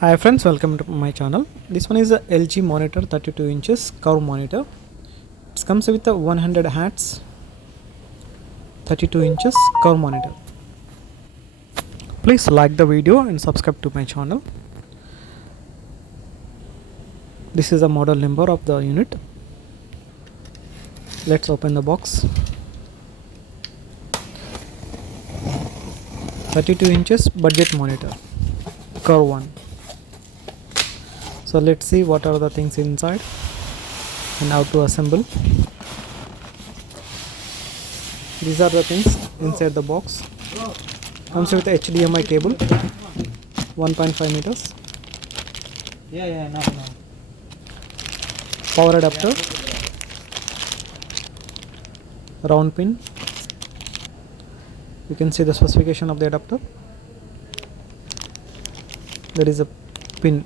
Hi friends, welcome to my channel. This one is a LG monitor 32 inches curve monitor. It comes with a 100 Hz 32 inches curve monitor. Please like the video and subscribe to my channel. This is the model number of the unit. Let's open the box. 32 inches budget monitor curve one. So let's see what are the things inside and how to assemble. These are the things inside the box. Comes with a HDMI cable 1.5 meters. No. Power adapter, round pin. You can see the specification of the adapter. There is a pin,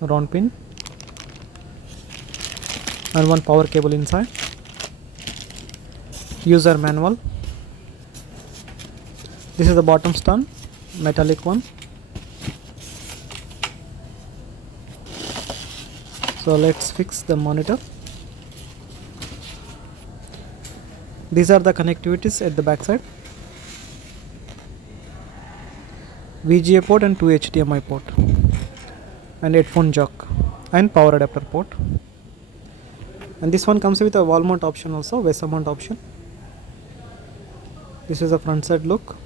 round pin, and one power cable inside. User manual. This is the bottom stand, metallic one. So let's fix the monitor. These are the connectivities at the back side. VGA port and 2 HDMI port and headphone jack and power adapter port. And this one comes with a wall mount option also, VESA mount option. This is the front side look.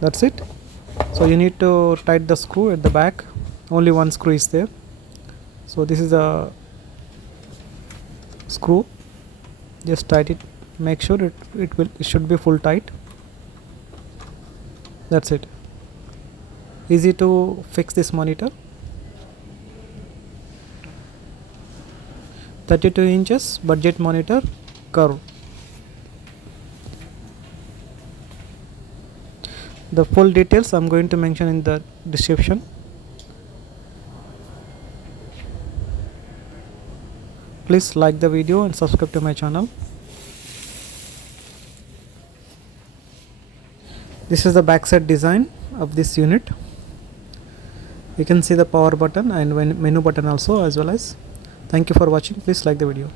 That's it. So you need to tighten the screw at the back. Only one screw is there. So this is the screw. Just tighten it. Make sure it should be full tight. That's it. Easy to fix this monitor. 32 inches budget monitor curve. The full details I'm going to mention in the description. Please like the video and subscribe to my channel. This is the backside design of this unit. You can see the power button and menu button also as well as. Thank you for watching. Please like the video.